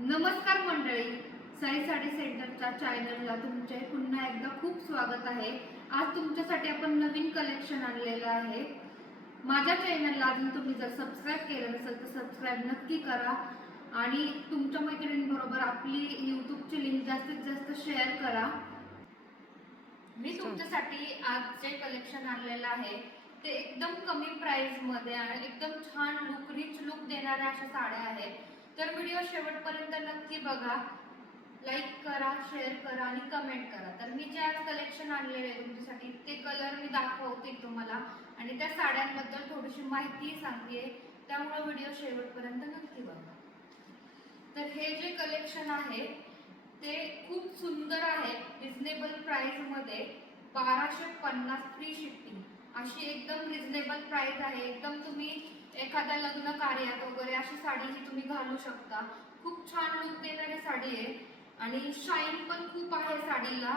नमस्कार मंडळी साई साडी सेंटरच्या चॅनलला तुमचे पुन्हा एकदा खूप स्वागत आहे. आज तुमच्यासाठी आपण नवीन कलेक्शन आणलेलं आहे. माझ्या चॅनलला अजून तुम्ही जर सबस्क्राईब केलं नसेल तर सबस्क्राईब नक्की करा. आणि तुमच्या मैत्रिणींबरोबर आपली यूट्यूबची लिंक जास्तीत जास्त शेअर करा. मी तुमच्यासाठी आज जे कलेक्शन आणलेलं आहे ते एकदम कमी प्राइसमध्ये आणि एकदम छान लुक रिच लुक देणाऱ्या अशा साड्या आहेत. तर व्हिडिओ शेवटपर्यंत नक्की बघा. लाईक करा शेअर करा आणि कमेंट करा. तर मी जे आज कलेक्शन आणलेले आहे तुमच्यासाठी ते कलर मी दाखवते तुम्हाला. आणि त्या साड्यांबद्दल थोडीशी माहिती सांगते. त्यामुळे व्हिडिओ शेवटपर्यंत नक्की बघा. तर हे जे कलेक्शन आहे ते खूप सुंदर आहे. रिझनेबल प्राइसमध्ये बाराशे पन्नास फ्री शिफ्टिंग अशी एकदम रिझनेबल प्राइस आहे. एकदम तुम्ही एखाद्या लग्न कार्यात वगैरे अशी साडी जी तुम्ही घालू शकता. खूप छान लुक देणारी साडी आहे. आणि शाईन पण खूप आहे साडीला.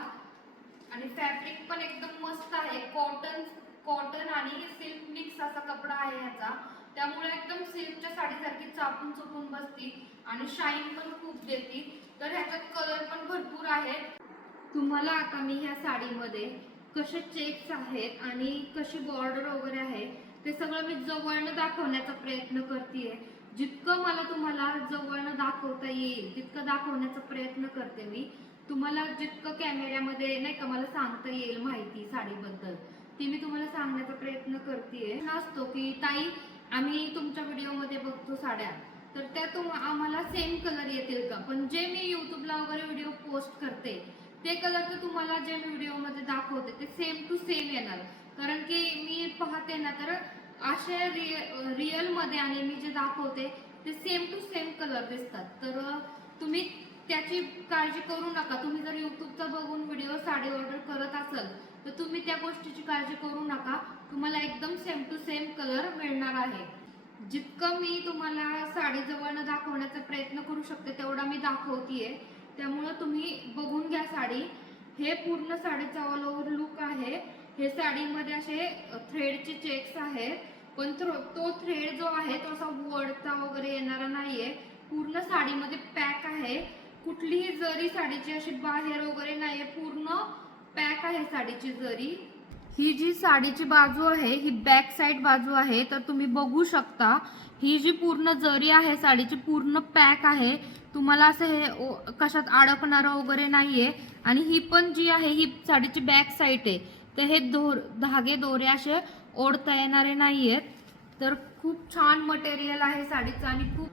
आणि फॅब्रिक पण एकदम मस्त आहे. कॉटन कॉटन आणि सिल्क मिक्स असा कपडा आहे ह्याचा त्यामुळे एकदम सिल्कच्या साडीसारखी चापून चुकून बसती. आणि शाईन पण खूप देती. तर ह्याच्यात कलर पण भरपूर आहेत तुम्हाला आता मी ह्या साडीमध्ये कसे चेक्स आहेत आणि कशी बॉर्डर वगैरे आहे ते सगळं मी जवळनं दाखवण्याचा प्रयत्न करते जितकं मला तुम्हाला जवळनं दाखवता येईल तितकं दाखवण्याचा प्रयत्न करते मी. तुम्हाला जितकं कॅमेऱ्यामध्ये नाही का मला सांगता येईल माहिती साडीबद्दल ती मी तुम्हाला सांगण्याचा प्रयत्न करते असतो की ताई आम्ही तुमच्या व्हिडिओमध्ये बघतो साड्या. तर त्या तुम आम्हाला सेम कलर येतील का? पण जे मी युट्यूबला वगैरे व्हिडिओ पोस्ट करते ते कलर तर तुम्हाला जे मी व्हिडिओमध्ये दाखवते ते सेम टू सेम येणार. कारण की मी पाहते ना तर असे रिअलमध्ये आणि मी जे दाखवते ते सेम टू सेम कलर दिसतात. तर तुम्ही त्याची काळजी करू नका. तुम्ही जर युट्यूबचा बघून व्हिडिओ साडी ऑर्डर करत असाल तर तुम्ही त्या गोष्टीची काळजी करू नका. तुम्हाला एकदम सेम टू सेम कलर मिळणार आहे. जितकं मी तुम्हाला साडी जवळनं दाखवण्याचा प्रयत्न करू शकते तेवढा मी दाखवतीये. त्यामुळं तुम्ही बघून घ्या साडी. हे पूर्ण साडीचा ऑल ओव्हर लुक आहे. हे साडीमध्ये असे थ्रेडचे चेक्स आहेत. पण थ्रो- तो थ्रेड जो आहे तो असा वळता वगैरे येणारा नाहीये. पूर्ण साडीमध्ये पॅक आहे. कुठलीही जरी साडीची अशी बाहेर वगैरे नाहीये पूर्ण पॅक आहे साडीची जरी. ही जी साडीची बाजू आहे ही बॅक साईड बाजू आहे तर तुम्ही बघू शकता. ही जी पूर्ण जरी आहे साडीची पूर्ण पॅक आहे तुम्हाला असं हे कशात अडकणारं वगैरे नाहीये. आणि ही पण जी आहे ही साडीची बॅक साईड आहे. तर हे दोर धागे दोरे असे ओढता येणारे नाहीयेत. तर खूप छान मटेरियल आहे साडीचं आणि खूप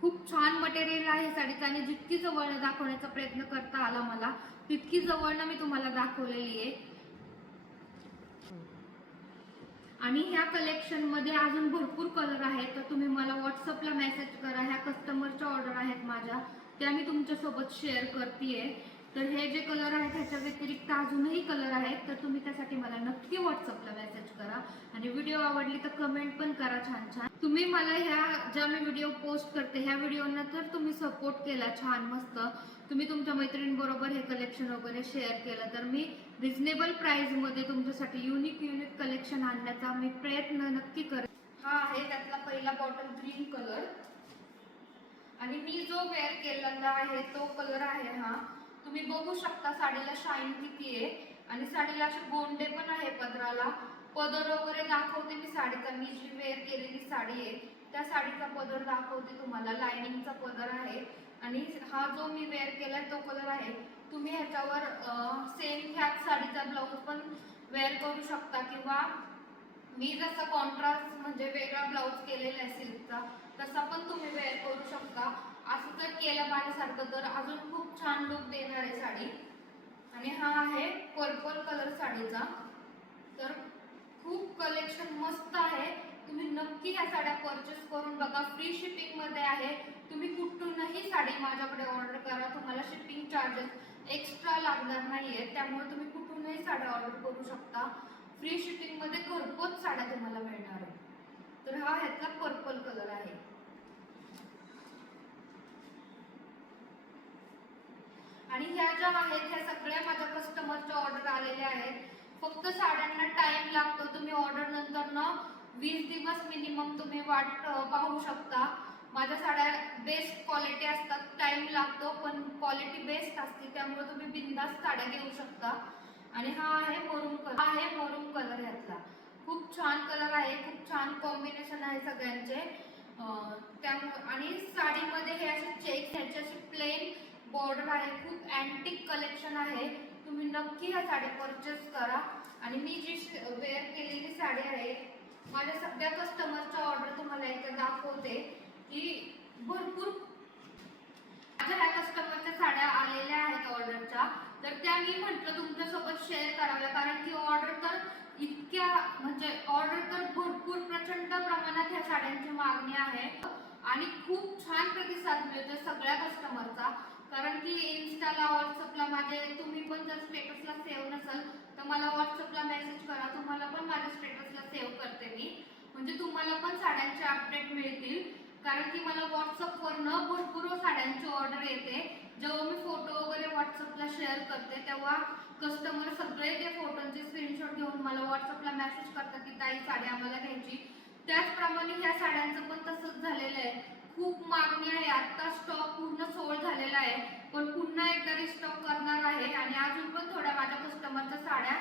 खूप छान मटेरियल आहे साडीचं आणि जितकी जवळनं दाखवण्याचा प्रयत्न करता आला मला तितकी जवळनं मी तुम्हाला दाखवलेली आहे. आणि ह्या कलेक्शनमध्ये अजून भरपूर कलर आहेत. तर तुम्ही मला व्हॉट्सअपला मेसेज करा. ह्या कस्टमरच्या ऑर्डर आहेत माझ्या. त्या मी तुमच्यासोबत शेअर करतेय. तर हे जे कलर आहेत ह्याच्या व्यतिरिक्त अजूनही कलर आहेत तर तुम्ही त्यासाठी मला नक्की व्हॉट्सअपला मेसेज करा. आणि व्हिडिओ आवडली तर कमेंट पण करा छान छान. तुम्ही मला ह्या ज्या मी व्हिडिओ पोस्ट करते ह्या व्हिडिओना तर तुम्ही सपोर्ट केला छान मस्त. तुम्ही तुमच्या मैत्रिणींबरोबर हे कलेक्शन वगैरे शेअर केलं तर मी रिझनेबलमध्ये तुमच्यासाठी युनिक युनिक कलेक्शन आणण्याचा मी प्रयत्न नक्की करेन हा आहे त्यातला पहिला बॉटल ग्रीन कलर आणि मी जो वेअर केलेला आहे तो कलर आहे हा. तुम्ही बघू शकता साडीला शाईन किती आहे. आणि साडीला असे गोंडे पण आहे पदराला. पदर वगैरे दाखवते मी साडीचा. मी जी वेअर केलेली साडी आहे त्या साडीचा पदर दाखवते तुम्हाला. लायनिंगचा पदर आहे. आणि हा जो मी वेअर केलाय तो कलर आहे. तुम्ही ह्याच्यावर सेम ह्याच साडीचा ब्लाऊज पण वेअर करू शकता. किंवा मी जसा कॉन्ट्रास्ट म्हणजे वेगळा ब्लाऊज केलेला आहे सिल्कचा तसा पण तुम्ही वेअर करू शकता. असं जर केलं माझ्यासारखं तर अजून खूप छान लुक देणार आहे साडी. आणि हा आहे पर्पल कलर साडीचा. तर खूप कलेक्शन मस्त आहे. तुम्ही नक्की ह्या साड्या परचेस करून बघा. फ्री शिपिंगमध्ये आहे. तुम्ही कुठूनही साडी माझ्याकडे ऑर्डर करा. तुम्हाला शिपिंग चार्जेस एक्स्ट्रा लागणार नाही आहेत त्यामुळे तुम्ही कुठूनही साड्या ऑर्डर करू शकता. फ्री शिपिंगमध्ये घरपोच साड्या तुम्हाला मिळणार आहे तर हा ह्यातला पर्पल कलर आहे. आणि ह्या ज्या आहेत ह्या सगळ्या माझ्या कस्टमरच्या ऑर्डर आलेल्या आहेत. फक्त साड्यांना टाइम लागतो. तुम्ही ऑर्डर नंतर ना वीस दिवस मिनिमम तुम्ही वाट पाहू शकता. माझ्या साड्या बेस्ट क्वालिटी असतात टाइम लागतो पण क्वालिटी बेस्ट असते. त्यामुळे तुम्ही बिंदास साड्या घेऊ शकता. आणि हा आहे मरून कलर हा आहे मरून कलर ह्यातला. खूप छान कलर आहे खूप छान कॉम्बिनेशन आहे सगळ्यांचे. त्यामुळे आणि साडीमध्ये हे असे चेक ह्याचे असे प्लेन बॉर्डर आहे. खूप अँटिक कलेक्शन आहे. तुम्ही नक्की ह्या साड्या परचेस करा. आणि मी जी वेअर केलेली साडी आहे माझ्या सगळ्या कस्टमरच्या ऑर्डर तुम्हाला एकदा दाखवते. की भरपूर माझ्या ह्या कस्टमरच्या साड्या आलेल्या आहेत ऑर्डरच्या तर त्या मी म्हटलं तुमच्यासोबत शेअर कराव्या कारण की ऑर्डर तर इतक्या म्हणजे ऑर्डर तर भरपूर प्रचंड प्रमाणात ह्या साड्यांची मागणी आहे. आणि खूप छान प्रतिसाद मिळतोय सगळ्या कस्टमरचा कारण व्हॉट्सअपला माझे तुम्ही पण जर स्टेटसला सेव्ह नसाल तर मला व्हॉट्सअपला मेसेज करा. तुम्हाला पण माझ्या स्टेटसला सेव्ह करते मी. म्हणजे तुम्हाला पण साड्यांचे अपडेट मिळतील. कारण की मला व्हॉट्सअपवरनं भरपूर साड्यांची ऑर्डर येते. जेव्हा मी फोटो वगैरे व्हॉट्सअपला शेअर करते तेव्हा कस्टमर सगळे ते फोटोंचे स्क्रीनशॉट घेऊन मला व्हॉट्सअपला मेसेज करतात की ताई साडी आम्हाला घ्यायची. त्याचप्रमाणे ह्या साड्यांचं पण तसंच झालेलं आहे. खूप मागणी आहे. आता स्टॉक पूर्ण सोल्ड झालेला आहे. पुन्हा एकदा रिस्टॉक करणार आहे. आणि अजून पण थोड्या माझ्या कस्टमरच्या साड्या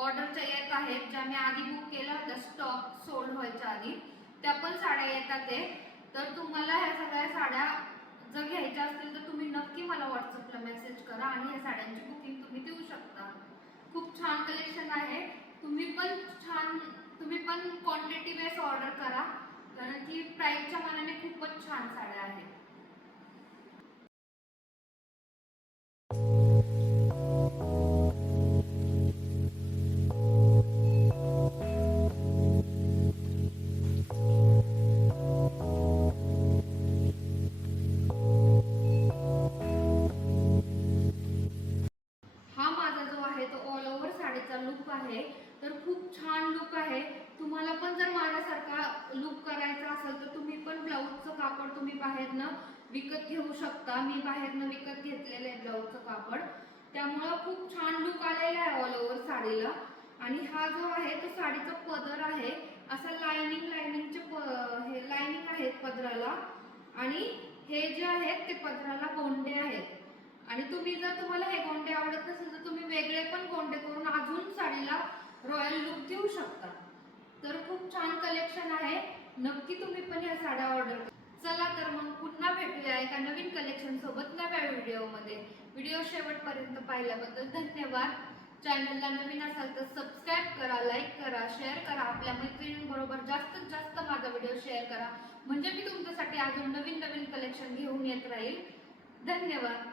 ऑर्डरच्या येत आहेत ज्या मी आधी बुक केल्या होत्या. स्टॉक सोल्ड व्हायच्या आधी. त्या पण साड्या येतात ते. तर तुम्हाला ह्या सगळ्या साड्या जर घ्यायच्या असतील तर तुम्ही नक्की मला व्हॉट्सअपला मेसेज करा आणि ह्या साड्यांची बुकिंग तुम्ही देऊ शकता. खूप छान कलेक्शन आहे. तुम्ही पण छान तुम्ही पण क्वांटिटी बेस ऑर्डर करा. कारण की प्राईसच्या मानाने खूपच छान साड्या आहेत. कापड तुम्ही बाहेरनं विकत घेऊ शकता. मी बाहेरनं विकत घेतलेलं आहे ब्लाऊजचं कापड. त्यामुळं खूप छान लुक आलेला आहे ऑल ओव्हर साडीला. आणि हा जो आहे तो साडीचा पदर आहे. असा लाइनिंग लायनिंगचे प हे लायनिंग आहेत पदराला. आणि हे जे आहेत ते पदराला गोंडे आहेत. आणि तुम्ही जर तुम्हाला हे गोंडे आवडत नसेल तर तुम्ही वेगळे पण गोंडे करून अजून साडीला रॉयल लुक देऊ शकता. तर खूप छान कलेक्शन आहे. नक्की तुम्ही पण या साड्या ऑर्डर चला तर मग पुन्हा भेटूया एका नवीन कलेक्शन सोबत नव्या व्हिडिओमध्ये व्हिडिओ शेवटपर्यंत पाहिल्याबद्दल धन्यवाद. चॅनलला नवीन असाल तर सबस्क्राईब करा लाईक करा शेअर करा. आपल्या मैत्रिणींबरोबर जास्तीत जास्त माझा व्हिडिओ शेअर करा. म्हणजे मी तुमच्यासाठी अजून नवीन नवीन कलेक्शन घेऊन येत राहील. धन्यवाद.